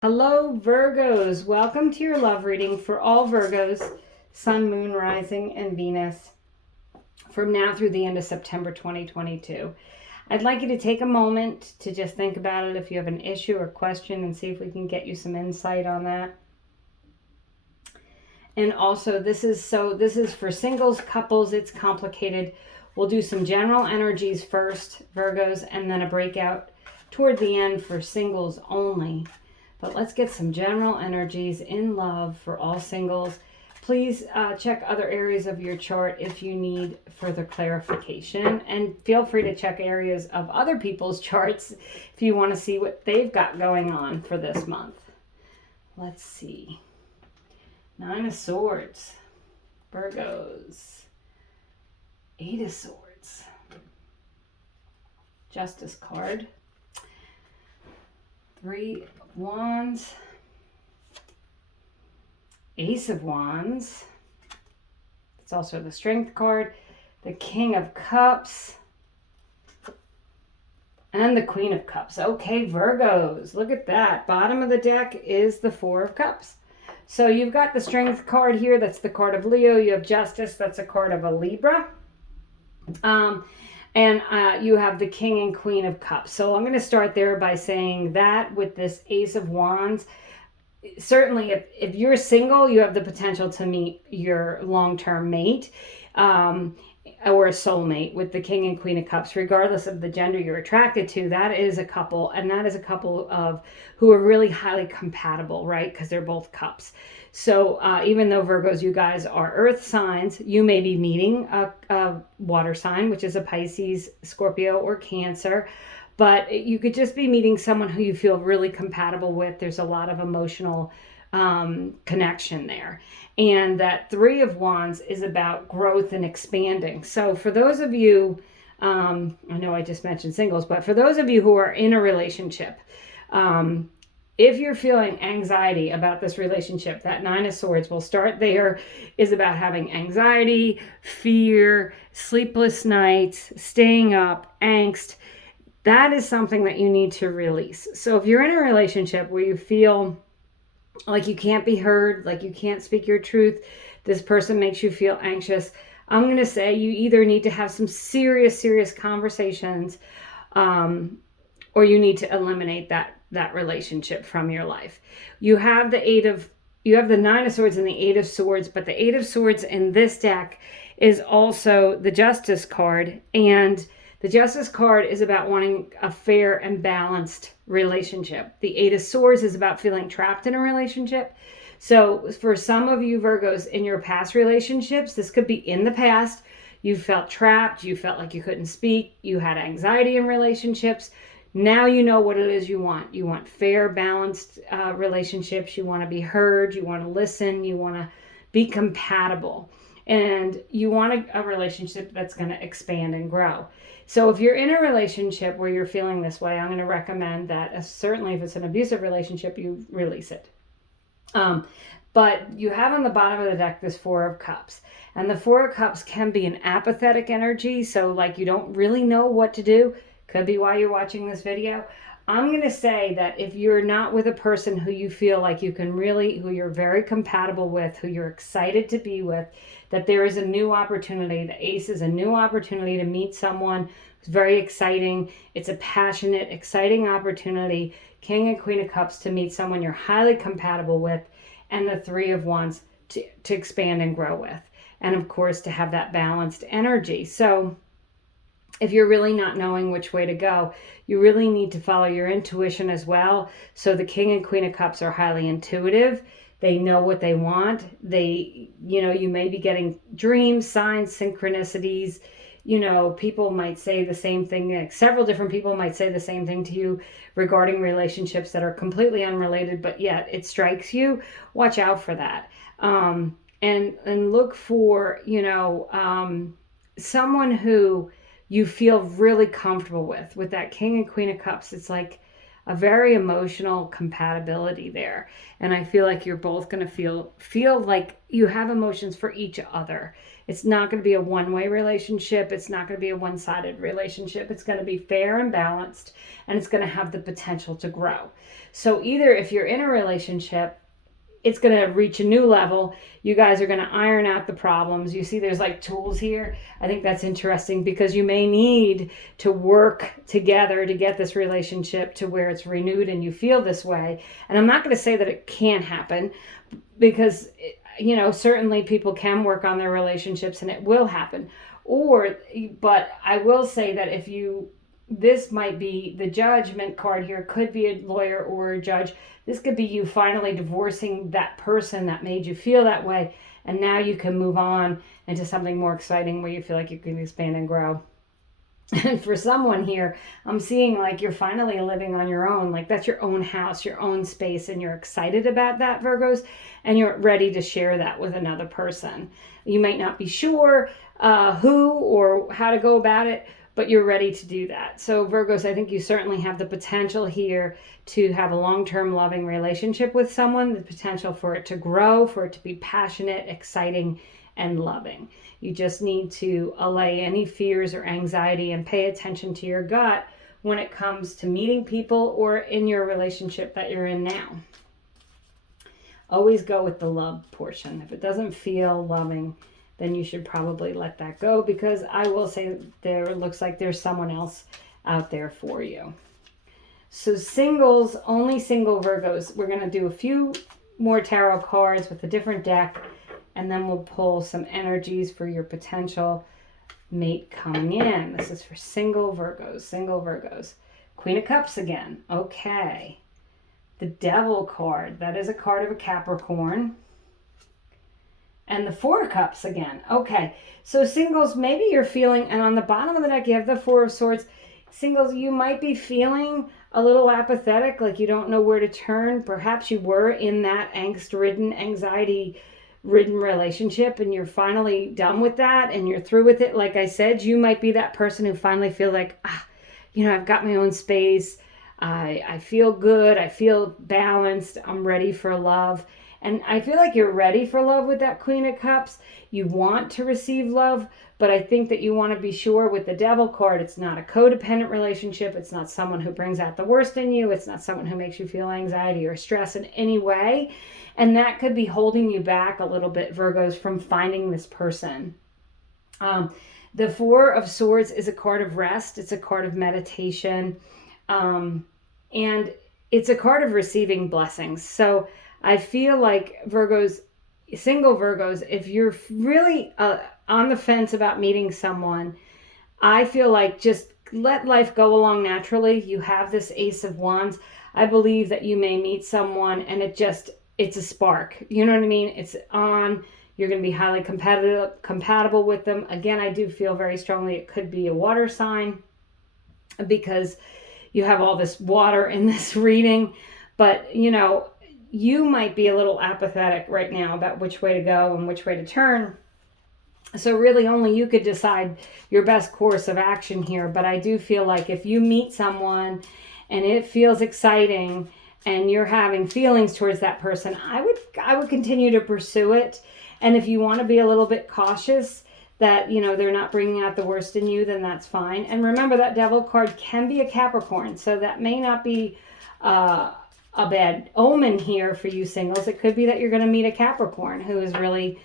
Hello, Virgos. Welcome to your love reading for all Virgos, Sun, Moon, Rising, and Venus from now through the end of September 2022. I'd like you to take a moment to just think about it if you have an issue or question and see if we can get you some insight on that. And also, this is for singles, couples. It's complicated. We'll do some general energies first, Virgos, and then a breakout toward the end for singles only. But let's get some general energies in love for all singles. Please check other areas of your chart if you need further clarification. And feel free to check areas of other people's charts if you want to see what they've got going on for this month. Let's see. 9 of Swords. Virgos. 8 of Swords. Justice card. 3 of Wands, Ace of Wands. It's also the Strength card, the King of Cups, and the Queen of Cups. Okay, Virgos, look at that. Bottom of the deck is the 4 of Cups. So you've got the Strength card here. That's the card of Leo. You have Justice. That's a card of a Libra. And you have the King and Queen of Cups. So I'm going to start there by saying that with this Ace of Wands, certainly if you're single, you have the potential to meet your long-term mate or a soulmate with the King and Queen of Cups, regardless of the gender you're attracted to. That is a couple, and that is a couple of who are really highly compatible, right? Because they're both cups. So even though Virgos, you guys are earth signs, you may be meeting a water sign, which is a Pisces, Scorpio, or Cancer. But you could just be meeting someone who you feel really compatible with. There's a lot of emotional connection there. And that 3 of Wands is about growth and expanding. So for those of you, I know I just mentioned singles, but for those of you who are in a relationship, if you're feeling anxiety about this relationship, that 9 of Swords will start there, is about having anxiety, fear, sleepless nights, staying up, angst. That is something that you need to release. So if you're in a relationship where you feel like you can't be heard, like you can't speak your truth, this person makes you feel anxious, I'm going to say you either need to have some serious conversations, or you need to eliminate that relationship from your life. You have the 9 of Swords and the 8 of Swords, but the 8 of Swords in this deck is also the Justice card, and the Justice card is about wanting a fair and balanced relationship. The 8 of Swords is about feeling trapped in a relationship. So for some of you Virgos in your past relationships, this could be in the past, you felt trapped, you felt like you couldn't speak, you had anxiety in relationships. Now you know what it is you want. You want fair, balanced relationships. You want to be heard. You want to listen. You want to be compatible. And you want a relationship that's going to expand and grow. So if you're in a relationship where you're feeling this way, I'm going to recommend that, certainly if it's an abusive relationship, you release it. But you have on the bottom of the deck this 4 of Cups. And the 4 of Cups can be an apathetic energy. So like you don't really know what to do. Could be why you're watching this video. I'm going to say that if you're not with a person who you feel like you can really, who you're very compatible with, who you're excited to be with, that there is a new opportunity. The Ace is a new opportunity to meet someone who's very exciting. It's a passionate, exciting opportunity. King and Queen of Cups to meet someone you're highly compatible with, and the 3 of Wands to expand and grow with. And of course, to have that balanced energy. So if you're really not knowing which way to go, you really need to follow your intuition as well. So the King and Queen of Cups are highly intuitive. They know what they want. You may be getting dreams, signs, synchronicities. People might say the same thing. Like several different people might say the same thing to you regarding relationships that are completely unrelated, but yet it strikes you. Watch out for that. And look for, someone who you feel really comfortable with that King and Queen of Cups. It's like a very emotional compatibility there. And I feel like you're both going to feel like you have emotions for each other. It's not going to be a one-way relationship. It's not going to be a one-sided relationship. It's going to be fair and balanced, and it's going to have the potential to grow. So either if you're in a relationship, it's going to reach a new level. You guys are going to iron out the problems. You see there's like tools here. I think that's interesting because you may need to work together to get this relationship to where it's renewed and you feel this way. And I'm not going to say that it can't happen because, you know, certainly people can work on their relationships and it will happen. But I will say that this might be the judgment card here, could be a lawyer or a judge. This could be you finally divorcing that person that made you feel that way. And now you can move on into something more exciting where you feel like you can expand and grow. And for someone here, I'm seeing like you're finally living on your own. Like that's your own house, your own space, and you're excited about that, Virgos, and you're ready to share that with another person. You might not be sure who or how to go about it, but you're ready to do that. So Virgos, I think you certainly have the potential here to have a long-term loving relationship with someone, the potential for it to grow, for it to be passionate, exciting, and loving. You just need to allay any fears or anxiety and pay attention to your gut when it comes to meeting people or in your relationship that you're in now. Always go with the love portion. If it doesn't feel loving, then you should probably let that go, because I will say there looks like there's someone else out there for you. So singles, only single Virgos, we're going to do a few more tarot cards with a different deck, and then we'll pull some energies for your potential mate coming in. This is for single Virgos. Queen of Cups again. Okay. The Devil card. That is a card of a Capricorn. And the Four of Cups again. Okay. So singles, maybe you're feeling, and on the bottom of the deck, you have the Four of Swords. Singles, you might be feeling a little apathetic, like you don't know where to turn. Perhaps you were in that angst-ridden, anxiety-ridden relationship, and you're finally done with that, and you're through with it. Like I said, you might be that person who finally feel like, I've got my own space. I feel good. I feel balanced. I'm ready for love. And I feel like you're ready for love with that Queen of Cups. You want to receive love, but I think that you want to be sure with the Devil card, it's not a codependent relationship. It's not someone who brings out the worst in you. It's not someone who makes you feel anxiety or stress in any way. And that could be holding you back a little bit, Virgos, from finding this person. The Four of Swords is a card of rest. It's a card of meditation. And it's a card of receiving blessings. So I feel like Virgos, single Virgos, if you're really on the fence about meeting someone, I feel like just let life go along naturally. You have this Ace of Wands. I believe that you may meet someone and it's a spark. You know what I mean? It's on. You're going to be highly compatible with them. Again, I do feel very strongly it could be a water sign because you have all this water in this reading. But, you might be a little apathetic right now about which way to go and which way to turn. So really only you could decide your best course of action here. But I do feel like if you meet someone and it feels exciting and you're having feelings towards that person, I would continue to pursue it. And if you want to be a little bit cautious that, they're not bringing out the worst in you, then that's fine. And remember, that Devil card can be a Capricorn. So that may not be a bad omen here for you singles. It could be that you're going to meet a Capricorn who is really,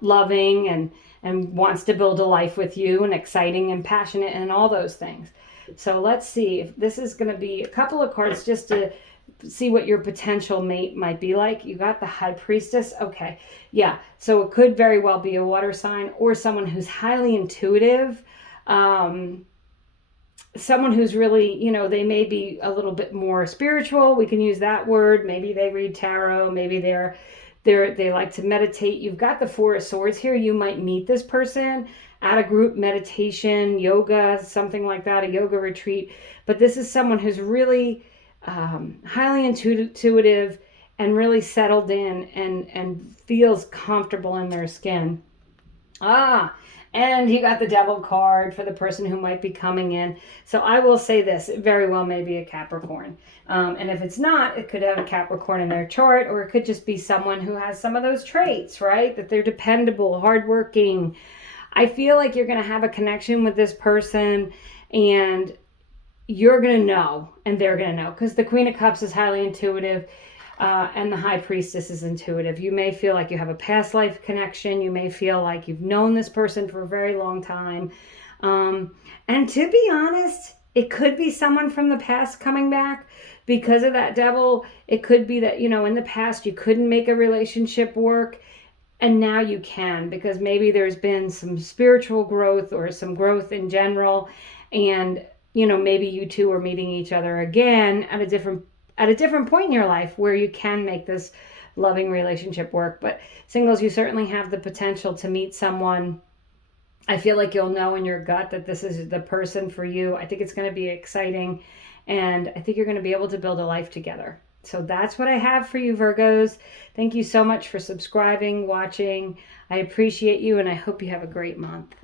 loving and wants to build a life with you and exciting and passionate and all those things. So let's see if this is going to be a couple of cards just to see what your potential mate might be like. You got the High Priestess. Okay. Yeah. So it could very well be a water sign or someone who's highly intuitive. Someone who's really, they may be a little bit more spiritual. We can use that word. Maybe they read tarot. Maybe they like to meditate. You've got the Four of Swords here. You might meet this person at a group meditation, yoga, something like that, a yoga retreat. But this is someone who's really highly intuitive and really settled in and feels comfortable in their skin. And you got the devil card for the person who might be coming in. So I will say this, it very well may be a Capricorn. And if it's not, it could have a Capricorn in their chart, or it could just be someone who has some of those traits, right? That they're dependable, hardworking. I feel like you're going to have a connection with this person, and you're going to know, and they're going to know, because the Queen of Cups is highly intuitive. And the High Priestess is intuitive. You may feel like you have a past life connection. You may feel like you've known this person for a very long time. And to be honest, it could be someone from the past coming back because of that devil. It could be that, in the past you couldn't make a relationship work, and now you can, because maybe there's been some spiritual growth or some growth in general. And, maybe you two are meeting each other again at a different point in your life where you can make this loving relationship work. But singles, you certainly have the potential to meet someone. I feel like you'll know in your gut that this is the person for you. I think it's going to be exciting, and I think you're going to be able to build a life together. So that's what I have for you, Virgos. Thank you so much for subscribing, watching. I appreciate you, and I hope you have a great month.